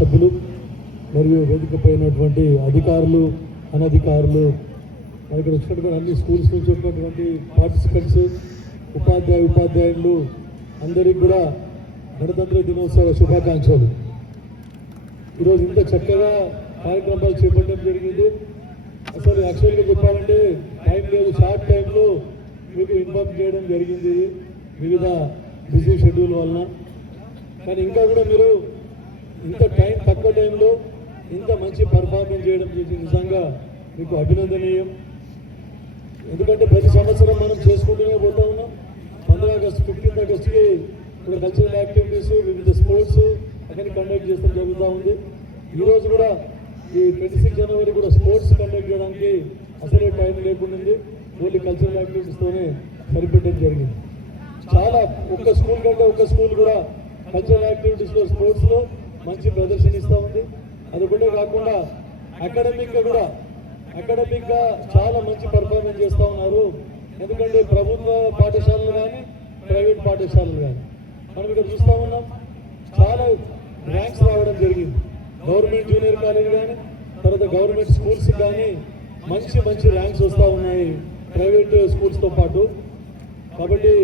సభ్యులు మరియు వేదిక పైనటువంటి అధికారులు అనధికారులు ఇక్కడ వచ్చినటువంటి అన్ని స్కూల్స్ నుంచి ఉన్నటువంటి పార్టిసిపెంట్స్ ఉపాధ్యాయ ఉపాధ్యాయులు అందరికీ కూడా గణతంత్ర దినోత్సవ శుభాకాంక్షలు. ఈరోజు ఇంత చక్కగా కార్యక్రమాలు చేపట్టడం జరిగింది. అసలు యాక్చువల్గా చెప్పాలంటే టైం లేదు షార్ట్ టైంలో మీకు ఇన్ఫార్మ్ చేయడం జరిగింది. వివిధ బిజీ షెడ్యూల్ వలన. కానీ ఇంకా కూడా మీరు ఇంత టైం తక్కువ టైంలో ఇంత మంచి పర్ఫార్మెన్స్ చేయడం చూసి నిజంగా మీకు అభినందనీయం. ఎందుకంటే ప్రతి సంవత్సరం మనం చేసుకుంటూనే పోతా ఉన్నాం. పంద్రహ ఆగస్టు ఫిఫ్టీన్త్ ఆగస్టుకి ఇక్కడ కల్చరల్ యాక్టివిటీస్ వివిధ స్పోర్ట్స్ అక్కడ కండక్ట్ చేస్తాం జరుగుతూ ఉంది. ఈరోజు కూడా ఈ ట్వంటీ సిక్స్ జనవరి కూడా స్పోర్ట్స్ కండక్ట్ చేయడానికి అసలే టైం లేకుండా ఉంది ఓన్లీ కల్చరల్ యాక్టివిటీస్తోనే సరిపెట్టడం జరిగింది. చాలా ఒక్క స్కూల్ కంటే ఒక్క స్కూల్ కూడా కల్చరల్ యాక్టివిటీస్లో స్పోర్ట్స్లో మంచి ప్రదర్శన ఇస్తూ ఉంది. అది ఒకటే కాకుండా అకాడమిక్గా కూడా అకాడమిక్గా చాలా మంచి పర్ఫార్మెన్స్ చేస్తూ ఉన్నారు. ఎందుకంటే ప్రభుత్వ పాఠశాలలు కానీ ప్రైవేట్ పాఠశాలలు కానీ. మనం ఇక్కడ చూస్తూ ఉన్నాం చాలా ర్యాంక్స్ రావడం జరిగింది. గవర్నమెంట్ జూనియర్ కాలేజ్ కానీ తర్వాత గవర్నమెంట్ స్కూల్స్ కానీ మంచి మంచి ర్యాంక్స్ వస్తూ ఉన్నాయి ప్రైవేట్ స్కూల్స్తో పాటు. కాబట్టి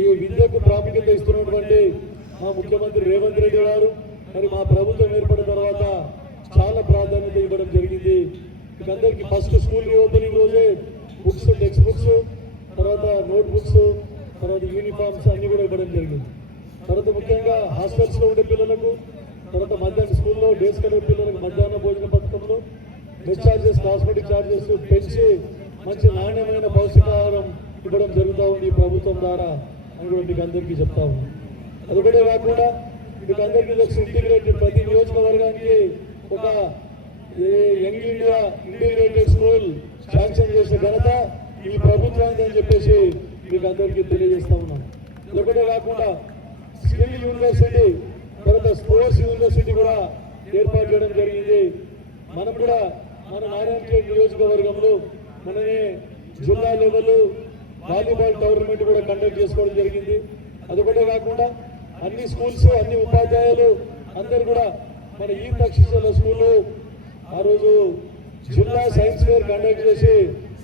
ఈ విద్యకు ప్రాముఖ్యత ఇస్తున్నటువంటి మా ముఖ్యమంత్రి రేవంత్ రెడ్డి గారు మరి మా ప్రభుత్వం ఏర్పడిన తర్వాత చాలా ప్రాధాన్యత ఇవ్వడం జరిగింది. అందరికీ ఫస్ట్ స్కూల్ ఓపెనింగ్ రోజే బుక్స్ టెక్స్ట్ బుక్స్ తర్వాత నోట్ బుక్స్ తర్వాత యూనిఫామ్స్ అన్నీ కూడా ఇవ్వడం జరిగింది. తర్వాత ముఖ్యంగా హాస్టల్స్లో ఉండే పిల్లలకు తర్వాత మధ్యాహ్నం స్కూల్లో డేస్ కడే పిల్లలకు మధ్యాహ్న భోజన పథకంలో మెస్ ఛార్జెస్ కాస్మెటిక్ ఛార్జెస్ పెంచి మంచి నాణ్యమైన పౌష్టికాహారం ఇవ్వడం జరుగుతూ ఉంది ఈ ప్రభుత్వం ద్వారా అని కూడా మీకు అందరికీ చెప్తా ఉన్నాం అదొకటే కాకుండా మీకు అందరికీ తెలుసు ఇంటిగ్రేటెడ్ ప్రతి నియోజకవర్గానికి ఒక young India integrated school sanction చేసిన ఘనత ఈ ప్రభుత్వానికి అని చెప్పేసి మీకు అందరికీ తెలియజేస్తా ఉన్నాం. ఒకటే కాకుండా స్కిల్ యూనివర్సిటీ తర్వాత స్పోర్ట్స్ యూనివర్సిటీ కూడా ఏర్పాటు చేయడం జరిగింది. మనం కూడా మన నారాయణఖేడ్ నియోజకవర్గంలో మననే జిల్లా లెవెల్ వాలీబాల్ టోర్నమెంట్ కూడా కండక్ట్ చేసుకోవడం జరిగింది. అదొకటే కాకుండా అన్ని స్కూల్స్ అన్ని ఉపాధ్యాయులు అందరు కూడా మన ఈ తక్షిశల స్కూలు ఆ రోజు జిల్లా సైన్స్ ఫేర్ కండక్ట్ చేసి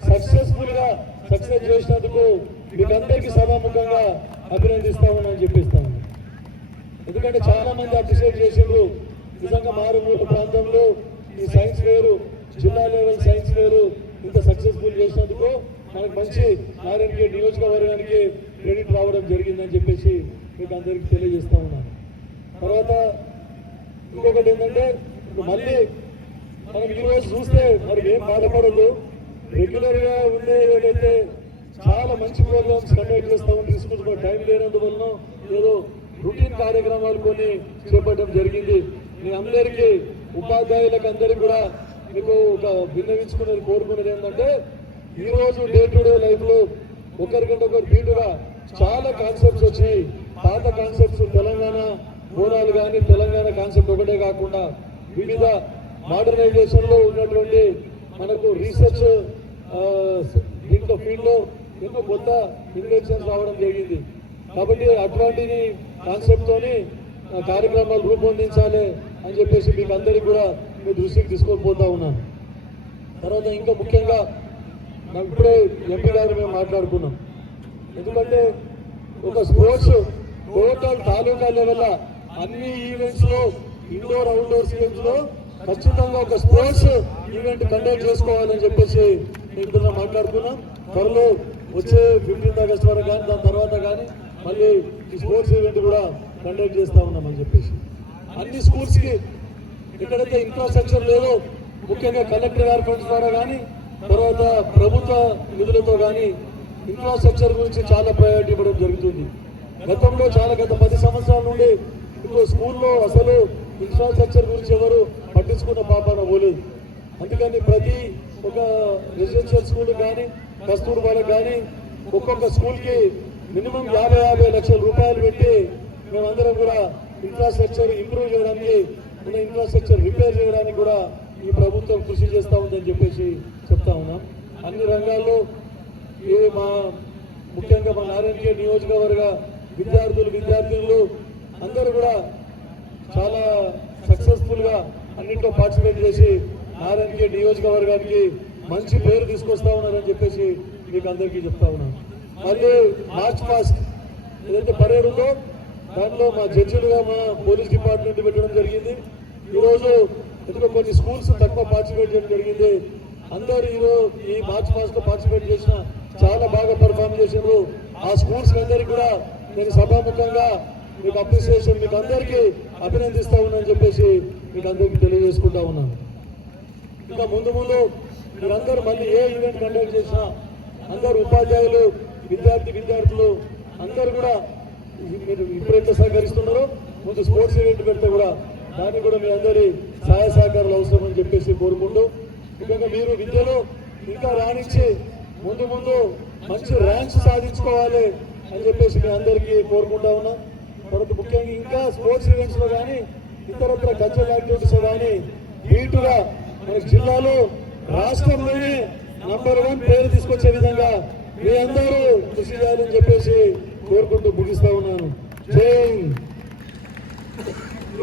సక్సెస్ఫుల్గా సక్సెస్ చేసినందుకు మీకందరికీ సభాముఖంగా అభినందిస్తామని చెప్పిస్తాను ఎందుకంటే చాలా మంది అప్రిషియేట్ చేసిండ్రు. నిజంగా మారుమూల ప్రాంతంలో ఈ సైన్స్ ఫేరు జిల్లా లెవెల్ సైన్స్ ఫేరు ఇంత సక్సెస్ఫుల్ చేసినందుకు మనకు మంచి ఆర్ఎన్కే నియోజకవర్గానికి క్రెడిట్ రావడం జరిగిందని చెప్పేసి మీకు అందరికీ తెలియజేస్తా ఉన్నాను. తర్వాత ఇంకొకటి ఏంటంటే మళ్ళీ మనం ఈరోజు చూస్తే మరి ఏం బాధపడదు రెగ్యులర్గా ఉండే ఏదైతే చాలా మంచి ప్రోగ్రామ్స్ కండక్ట్ చేస్తూ ఉంటాం తీసుకుంటున్న టైం లేనందువలన ఏదో రొటీన్ కార్యక్రమాలు కొన్ని చేపట్టడం జరిగింది. మీ అందరికీ ఉపాధ్యాయులకు అందరికీ కూడా మీకు ఒక భిన్నవించుకునేది కోరుకునేది ఏంటంటే ఈరోజు డే టు డే లైఫ్లో ఒకరికంటే ఒకరు బీటుగా చాలా కాన్సెప్ట్స్ వచ్చినాయి పాత కాన్సెప్ట్స్ తెలంగాణ మూలాలు కానీ తెలంగాణ కాన్సెప్ట్ ఒకటే కాకుండా వివిధ మోడర్నైజేషన్లో ఉన్నటువంటి మనకు రీసెర్చ్ దీంట్లో ఫీల్డ్లో ఎన్నో కొత్త ఇన్వెన్షన్స్ రావడం జరిగింది. కాబట్టి అట్లాంటిది కాన్సెప్ట్తోని కార్యక్రమాలు రూపొందించాలి అని చెప్పేసి మీకు అందరికీ కూడా మీ దృష్టికి తీసుకొని పోతా ఉన్నాను. తర్వాత ఇంకా ముఖ్యంగా నాకు ఇప్పుడే ఎంపీ గారు మేము మాట్లాడుకున్నాం. ఎందుకంటే ఒక స్పోర్ట్స్ టోటల్ తాలూకా లెవెల్ అన్ని ఈవెంట్స్లో ఇండోర్ అవుట్డోర్ ఈవెంట్స్లో ఖచ్చితంగా ఒక స్పోర్ట్స్ ఈవెంట్ కండక్ట్ చేసుకోవాలని చెప్పేసి నేను మాట్లాడుకున్నాం త్వరలో వచ్చే ఫిఫ్టీన్త్ ఆగస్ట్ వరకు కానీ దాని తర్వాత కానీ మళ్ళీ ఈ స్పోర్ట్స్ ఈవెంట్ కూడా కండక్ట్ చేస్తా ఉన్నామని చెప్పేసి. అన్ని స్కూల్స్కి ఎక్కడైతే ఇన్ఫ్రాస్ట్రక్చర్ లేదో ముఖ్యంగా కలెక్టర్ గారి ఫండ్స్ ద్వారా కానీ తర్వాత ప్రభుత్వ నిధులతో కానీ ఇన్ఫ్రాస్ట్రక్చర్ గురించి చాలా ప్రయారిటీ ఇవ్వడం జరుగుతుంది. గతంలో చాలా గత పది సంవత్సరాల నుండి ఇప్పుడు స్కూల్లో అసలు ఇన్ఫ్రాస్ట్రక్చర్ గురించి ఎవరు పట్టించుకున్న పాపాన పోలేదు. అందుకని ప్రతి ఒక రెసిడెన్షియల్ స్కూల్ కానీ కస్తూర్బాలకు కానీ ఒక్కొక్క స్కూల్కి మినిమం యాభై యాభై లక్షల రూపాయలు పెట్టి మేమందరం కూడా ఇన్ఫ్రాస్ట్రక్చర్ ఇంప్రూవ్ చేయడానికి ఉన్న ఇన్ఫ్రాస్ట్రక్చర్ రిపేర్ చేయడానికి కూడా ఈ ప్రభుత్వం కృషి చేస్తూ ఉందని చెప్పేసి చెప్తా ఉన్నాం. అన్ని రంగాల్లో ఏ మా ముఖ్యంగా మా నారాయణ నియోజకవర్గ విద్యార్థులు విద్యార్థినులు అందరూ కూడా చాలా సక్సెస్ఫుల్గా సక్సెస్ఫుల్గా అన్నింటిలో పార్టిసిపేట్ చేసి నారాయణకి నియోజకవర్గానికి మంచి పేరు తీసుకొస్తా ఉన్నారని చెప్పేసి మీకు అందరికీ చెప్తా ఉన్నాను. మళ్ళీ మార్చ్ ఫాస్ట్ ఏదైతే పరేడ్ ఉందో దాంట్లో మా జడ్జిలుగా మా పోలీస్ డిపార్ట్మెంట్ పెట్టడం జరిగింది. ఈరోజు ఎందుకో కొన్ని స్కూల్స్ తక్కువ పార్టిసిపేట్ చేయడం జరిగింది. అందరూ ఈరోజు ఈ మార్చ్ ఫాస్ట్లో పార్టిసిపేట్ చేసిన చాలా బాగా పర్ఫామ్ చేసినారు ఆ స్కూల్స్ అందరికీ కూడా నేను సభాముఖంగా మీకు అప్రిసియేషన్ మీకు అందరికీ అభినందిస్తా ఉన్నానని చెప్పేసి మీకు అందరికీ తెలియజేసుకుంటా ఉన్నాను. ఇంకా ముందు ముందు మీరందరూ మళ్ళీ ఏ ఈవెంట్ కండక్ట్ చేసినా అందరు ఉపాధ్యాయులు విద్యార్థి విద్యార్థులు అందరూ కూడా మీరు ఇప్పుడైతే సహకరిస్తున్నారో ముందు స్పోర్ట్స్ ఈవెంట్ పెడితే కూడా దానికి కూడా మీ అందరి సహాయ సహకారాలు అవసరం అని చెప్పేసి కోరుకుంటూ ముఖ్యంగా మీరు విద్యలో ఇంకా రాణించి ముందు ముందు మంచి ర్యాంక్స్ సాధించుకోవాలి అని చెప్పేసి మీ అందరికీ కోరుకుంటా ఉన్నాం. తర్వాత ముఖ్యంగా ఇంకా స్పోర్ట్స్ ఈవెంట్స్లో కానీ ఇతరత్ర కల్చరల్ యాక్టివిటీస్లో కానీ నీటుగా మన జిల్లాలో రాష్ట్రంలోనే నంబర్ వన్ పేరు తీసుకొచ్చే విధంగా మీ అందరూ కృషి చేయాలని చెప్పేసి కోరుకుంటూ ముగిస్తా ఉన్నాను. జై